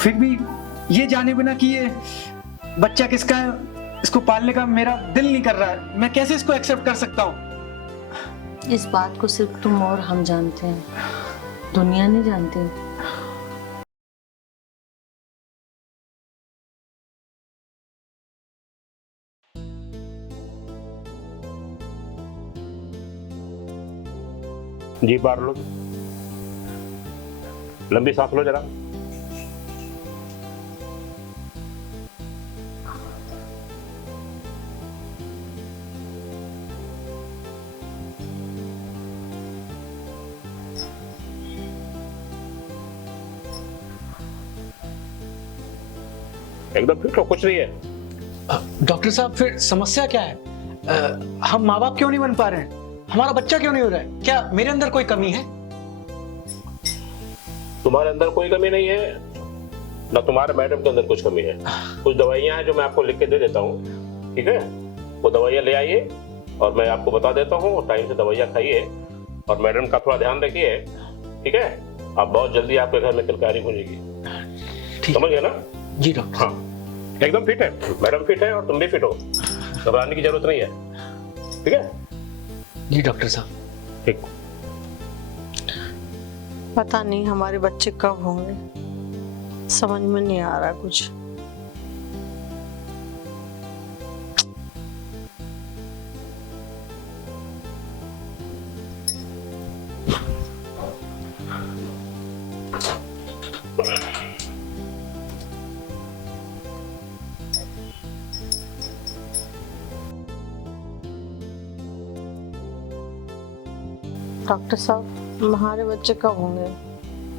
फिर भी ये जाने बिना कि ये बच्चा किसका है, इसको पालने का मेरा दिल नहीं कर रहा है। मैं कैसे इसको एक्सेप्ट कर सकता हूँ? इस बात को सिर्फ तुम और हम जानते हैं, दुनिया नहीं जानती। जी बाहर लो, लंबी सांस लो जरा। एकदम फिट हो, कुछ नहीं है। डॉक्टर साहब फिर समस्या क्या है? हम माँ बाप क्यों नहीं बन पा रहे हैं? हमारा बच्चा क्यों नहीं हो रहा है? क्या मेरे अंदर कोई कमी है? तुम्हारे अंदर कोई कमी नहीं है, ना तुम्हारे मैडम के अंदर कुछ कमी है। कुछ दवाइयां हैं जो मैं आपको लिख के दे देता हूँ, ठीक है? वो दवाइयां ले आइए और मैं आपको बता देता हूँ, टाइम से दवाइयां खाइए और मैडम का थोड़ा ध्यान रखिए, ठीक है? आप बहुत जल्दी आपके घर में किलकारी हो जाएगी, समझ गए ना? जी डॉक्टर। हाँ, एकदम फिट है, मैडम फिट है और तुम भी फिट हो, घबराने की जरूरत नहीं है, ठीक है? जी डॉक्टर साहब। ठीक। पता नहीं हमारे बच्चे कब होंगे, समझ में नहीं आ रहा कुछ। डॉक्टर साहब हमारे बच्चे कब होंगे?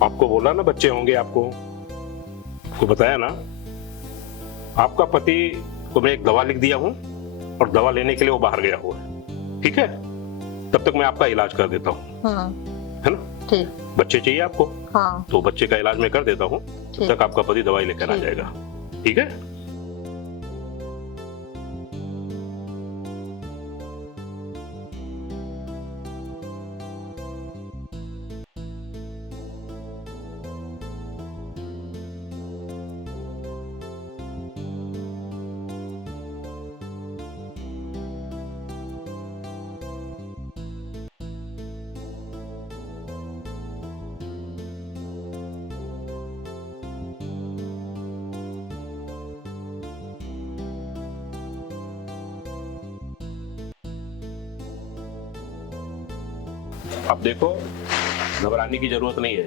आपको बोला ना बच्चे होंगे, आपको बताया ना। आपका पति को मैं एक दवा लिख दिया हूँ और दवा लेने के लिए वो बाहर गया हुआ है, ठीक है? तब तक मैं आपका इलाज कर देता हूँ, हाँ है ना? ठीक। बच्चे चाहिए आपको? हाँ तो बच्चे का इलाज मैं कर देता हूँ, तब तक आपका पति दवाई लेकर आ जाएगा, ठीक है? अब देखो, घबराने की जरूरत नहीं है।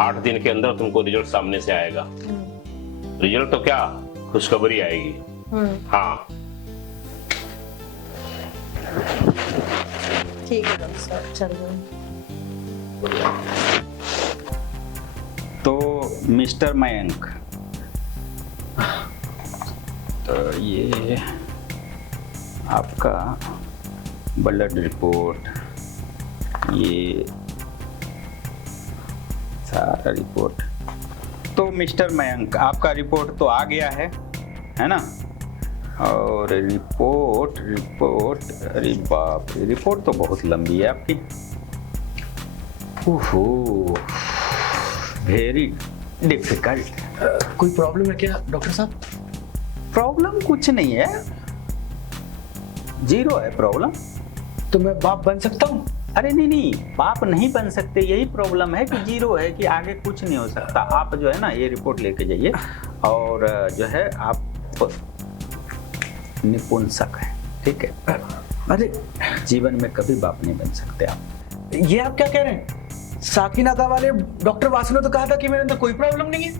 8 दिन के अंदर तुमको रिजल्ट सामने से आएगा। रिजल्ट तो क्या, खुशखबरी आएगी। हाँ ठीक है डॉक्टर साहब, चल रहे। तो मिस्टर मयंक, तो ये आपका ब्लड रिपोर्ट, ये सारा रिपोर्ट। तो मिस्टर मयंक, आपका रिपोर्ट तो आ गया है ना? और रिपोर्ट, अरे बाप रे, रिपोर्ट तो बहुत लंबी है आपकी। ओहो, वेरी डिफिकल्ट। कोई प्रॉब्लम है क्या डॉक्टर साहब? प्रॉब्लम कुछ नहीं है, 0 है प्रॉब्लम। तो मैं बाप बन सकता हूँ? अरे नहीं, बाप नहीं बन सकते, यही प्रॉब्लम है कि 0 है, कि आगे कुछ नहीं हो सकता। आप जो है ना, ये रिपोर्ट लेके जाइए और जो है आप निपुंसक है, ठीक है? अरे जीवन में कभी बाप नहीं बन सकते आप। ये आप क्या कह रहे हैं? साकिना का वाले डॉक्टर वासु ने तो कहा था कि मेरे अंदर कोई प्रॉब्लम नहीं है।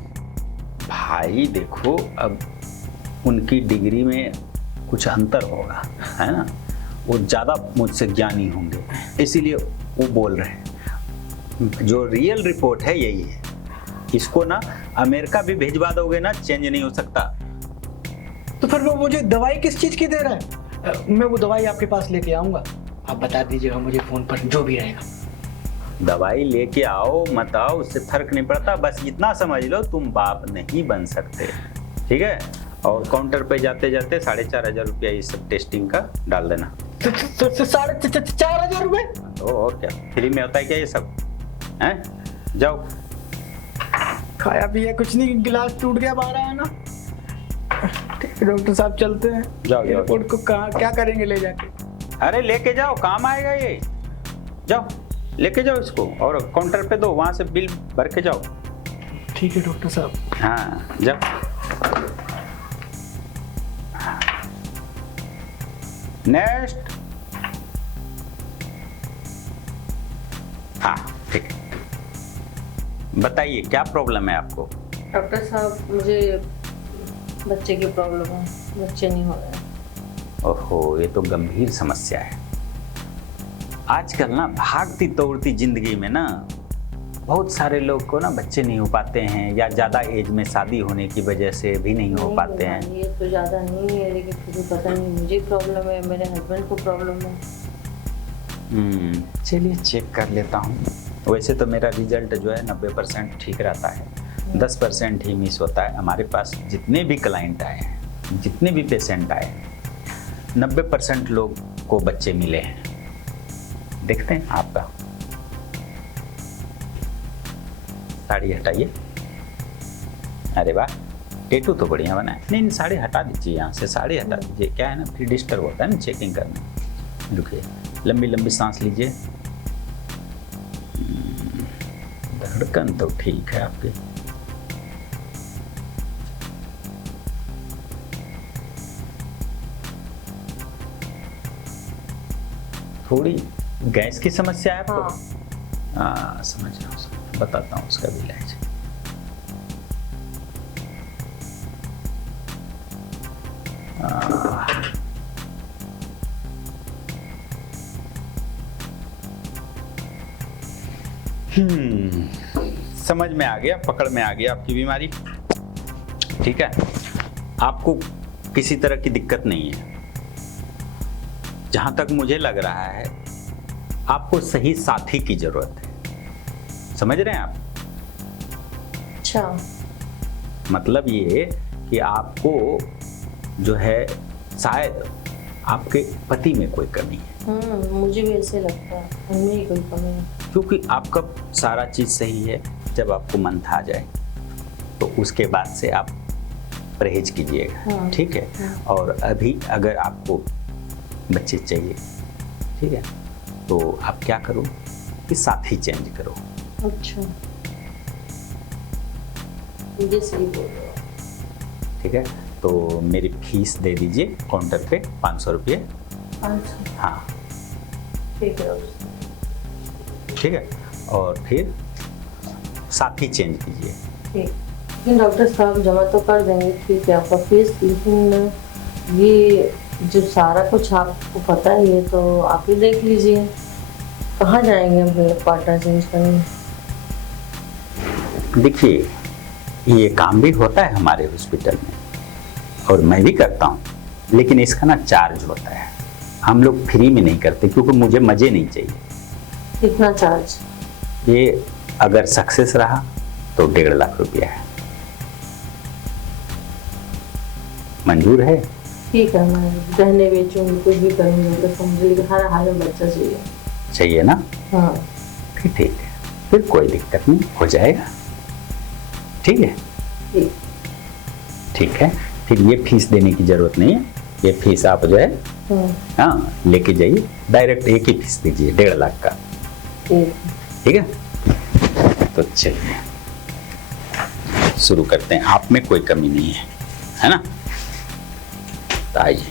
भाई देखो, अब उनकी डिग्री में कुछ अंतर होगा, है ना? वो ज़्यादा मुझसे ज्ञानी होंगे, इसीलिए वो बोल रहे हैं। जो रियल रिपोर्ट है यही है। इसको ना अमेरिका भी भेजवा दोगे ना, चेंज नहीं हो सकता। तो फिर वो मुझे दवाई किस चीज की दे रहा है? मैं वो दवाई आपके पास लेके आऊंगा, आप बता दीजिएगा मुझे फोन पर जो भी रहेगा। दवाई लेके आओ मत आओ, उससे फर्क नहीं पड़ता। बस इतना समझ लो, तुम बाप नहीं बन सकते, ठीक है? और काउंटर पे जाते जाते 4,500 रुपया ये सब टेस्टिंग का डाल देना। 4,500 रुपए? तो और क्या, फ्री में होता है क्या ये सब? हैं? जाओ खाया पिया कुछ नहीं, गिलास टूट गया बाहर आया ना। ठीक है डॉक्टर साहब, चलते हैं। जाओ, जाओ। एयरपोर्ट को कहाँ क्या करेंगे ले जाके? अरे लेके जाओ, काम आएगा ये। जाओ लेके जाओ इसको और काउंटर पे दो, वहां से बिल भर के जाओ। ठीक है डॉक्टर साहब। हाँ जाओ। नेक्स्ट। हाँ ठीक है, बताइए क्या प्रॉब्लम है आपको? डॉक्टर साहब मुझे बच्चे की प्रॉब्लम है, बच्चे नहीं हो रहे। ओहो, ये तो गंभीर समस्या है। आजकल ना भागती दौड़ती जिंदगी में ना बहुत सारे लोग को ना बच्चे नहीं हो पाते हैं, या ज्यादा एज में शादी होने की वजह से भी नहीं हो पाते हैं। ये तो ज्यादा नहीं है, लेकिन फिर भी पता नहीं मुझे प्रॉब्लम है, मेरे हस्बैंड को प्रॉब्लम है। चलिए चेक कर लेता हूँ। वैसे तो मेरा रिजल्ट जो है 90% ठीक रहता है, 10% ही मिस होता है। हमारे पास जितने भी क्लाइंट आए हैं, जितने भी पेशेंट आए हैं, 90% लोग को बच्चे मिले हैं। देखते हैं आपका। साड़ी हटाइए। अरे वाह, टेटू तो बढ़िया बना है। नहीं साड़ी हटा दीजिए, यहाँ से साड़ी हटा दीजिए। क्या है ना, फिर डिस्टर्ब होता है ना चेकिंग करना। रुकिए, लंबी लंबी सांस लीजिए। धड़कन तो ठीक है आपकी। थोड़ी गैस की समस्या है आपको? हाँ समझ रहा हूँ, बताता हूँ उसका भी इलाज। समझ में आ गया, पकड़ में आ गया आपकी बीमारी। ठीक है, आपको किसी तरह की दिक्कत नहीं है। जहां तक मुझे लग रहा है आपको सही साथी की जरूरत है। समझ रहे हैं आप? अच्छा, मतलब ये कि आपको जो है शायद आपके पति में कोई कमी है। मुझे भी ऐसे लगता है, उनमें ही कोई कमी है। क्योंकि आपका सारा चीज सही है। जब आपको मन था जाए तो उसके बाद से आप परहेज कीजिएगा। ठीक है। और अभी अगर आपको बच्चे चाहिए, ठीक है, तो आप क्या करो कि साथी चेंज करो। अच्छा, ये सही बोल रहे हो। ठीक है, तो मेरी फीस दे दीजिए काउंटर पे 500 रुपये। 500? हाँ ठीक है। ठीक है, और फिर साथी चेंज कीजिए। ठीक, लेकिन डॉक्टर साहब जमा तो कर देंगे, ठीक है आपका फीस, लेकिन ये जो सारा कुछ आपको पता है ये तो आप ही देख लीजिए। कहाँ जाएंगे हम पार्टनर चेंज करने? देखिए, ये काम भी होता है हमारे हॉस्पिटल में और मैं भी करता हूँ, लेकिन इसका ना चार्ज होता है। हम लोग फ्री में नहीं करते क्योंकि मुझे मजे नहीं चाहिए। कितना चार्ज? ये अगर सक्सेस रहा तो 1.5 लाख रुपया है। मंजूर है? ठीक है, मैं गहने बेचूंगी, कुछ भी करूंगी, तो समझ लीजिए हर हाल में बच्चा चाहिए। चाहिए ना? हाँ फिर ठीक है, फिर कोई दिक्कत नहीं, हो जाएगा। ठीक है? ठीक। ठीक है, फिर ये फीस देने की जरूरत नहीं है। ये फीस आप जो है हाँ लेके जाइए, डायरेक्ट एक ही फीस दीजिए 1.5 लाख का। ठीक है, तो चलिए शुरू करते हैं। आप में कोई कमी नहीं है ना? तो आइए।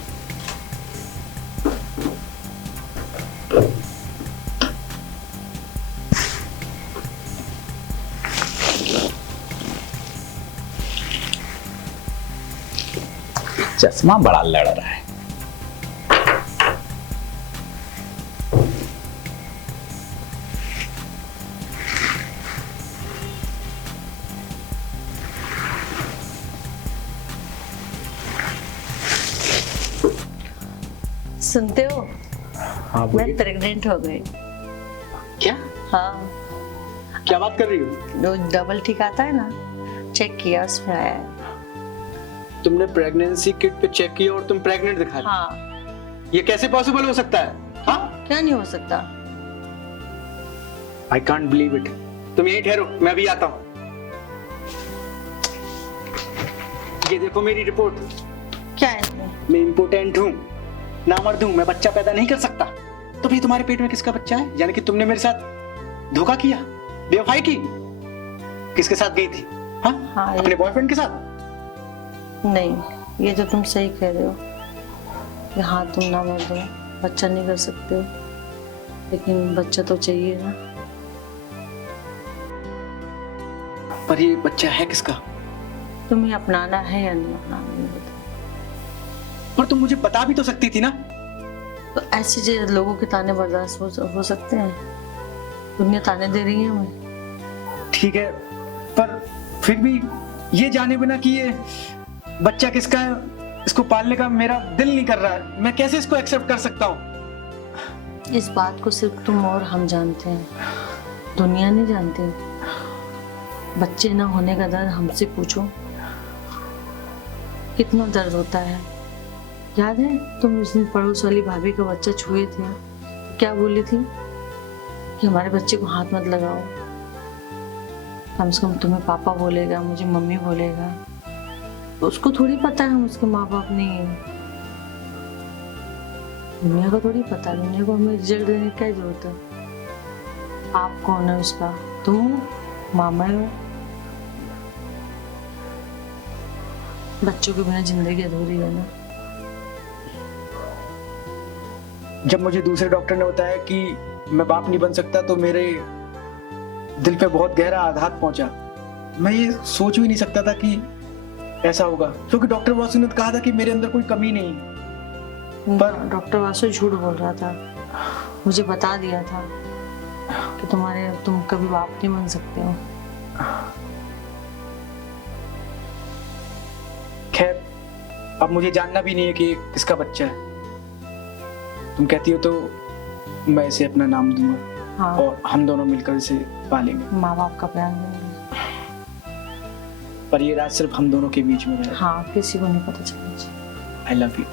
चश्मा बड़ा लड़ रहा है। सुनते हो? हाँ मैं बोलिए। प्रेग्नेंट हो गई। क्या हाँ, क्या बात कर रही हो? जो डबल टिक आता है ना, चेक किया, उसमें आया है। तुमने प्रेगनेंसी किट पे चेक किया और तुम प्रेग्नेंट दिखा रही? हाँ। ये कैसे पॉसिबल हो सकता है? हाँ, क्या नहीं हो सकता? I can't believe it. तुम यहीं ठहरो, मैं अभी आता हूँ। ये देखो मेरी रिपोर्ट। क्या है इसमें? मैं इम्पोर्टेंट हूँ, नामर्द हूँ, मैं बच्चा पैदा नहीं कर सकता। तो फिर तुम्हारे पेट में किसका बच्चा है? यानी कि तुमने मेरे साथ धोखा किया, बेवफाई की। किसके साथ गई थी? हाँ, हाँ, अपने बॉयफ्रेंड के साथ? नहीं, ये जो तुम सही कह रहे हो कि हाँ तुम ना मर दो, बच्चा नहीं कर सकते हो, लेकिन बच्चा तो चाहिए ना। पर ये बच्चा है किसका? तुम्हें अपनाना है या नहीं अपनाना, ये बताओ। और तुम मुझे बता भी तो सकती थी ना। तो ऐसे जो लोगों के ताने बर्दाश्त हो सकते हैं? दुनिया ताने दे रही है हमें। ठीक है, पर फिर भी ये जाने बिना कि ये बच्चा किसका है, इसको पालने का मेरा दिल नहीं कर रहा है। मैं कैसे इसको एक्सेप्ट कर सकता हूँ? इस बात को सिर्फ तुम और हम जानते हैं, दुनिया नहीं जानती। बच्चे ना होने का दर्द हमसे पूछो, कितना दर्द होता है। याद है तुम उस दिन पड़ोस वाली भाभी का बच्चा छुए थे, क्या बोली थी कि हमारे बच्चे को हाथ मत लगाओ, कम से कम तुम्हें पापा बोलेगा, मुझे मम्मी बोलेगा। तो उसको थोड़ी पता है हम उसके माँ बाप नहीं है। दुनिया को थोड़ी पता, दुनिया को हमें रिजल्ट देने की क्या जरूरत है? आप कौन है उसका? तुम मामा हो। बच्चों के बिना जिंदगी अधूरी है ना। जब मुझे दूसरे डॉक्टर ने बताया कि मैं बाप नहीं बन सकता, तो मेरे दिल पे बहुत गहरा आघात पहुंचा। मैं ये सोच भी नहीं सकता था कि ऐसा होगा, क्योंकि डॉक्टर वासु ने कहा था कि मेरे अंदर कोई कमी नहीं है। पर डॉक्टर वासु झूठ बोल रहा था, मुझे बता दिया था कि तुम कभी बाप नहीं बन सकते हो। खैर, अब मुझे जानना भी नहीं है कि किसका बच्चा है। तुम कहती हो तो मैं इसे अपना नाम दूंगा। हाँ, और हम दोनों मिलकर इसे पालेंगे। माँ बाप का प्यार देंगे। पर ये राज सिर्फ हम दोनों के बीच में रहे। हाँ, किसी को नहीं पता चलना चाहिए। I love you.